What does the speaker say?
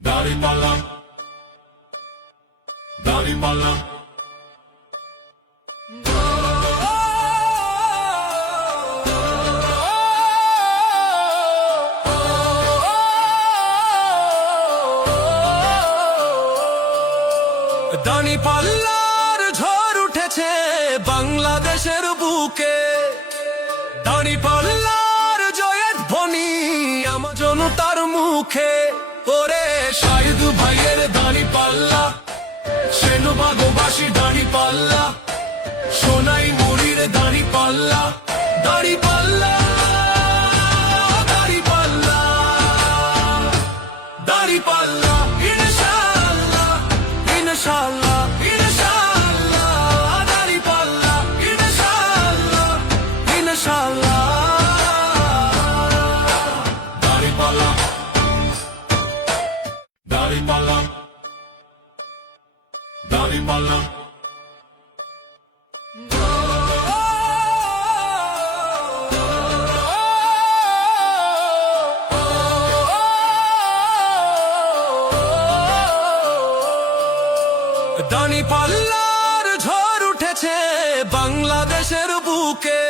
দাড়িপাল্লা দাড়িপাল্লা দাড়িপাল্লার ঝড় উঠেছে বাংলাদেশের বুকে। দাড়িপাল্লার জয়ের ধ্বনি আমার জনতার মুখে। ওরে শাহিদ ভাইয়ের দাড়িপাল্লা, সেনবাগবাসী দাড়িপাল্লা, সোনাই মুড়ির দাড়িপাল্লা, দাড়িপাল্লা দাড়িপাল্লা দাড়িপাল্লা ইনশাআল্লাহ ইনশাআল্লাহ ইনশাআল্লাহ দাড়িপাল্লা ইনশাআল্লাহ ইনশাআল্লাহ দাড়িপাল্লা দাড়িপাল্লা দাড়িপাল্লা দাড়িপাল্লার ঝড় উঠেছে বাংলাদেশের বুকে।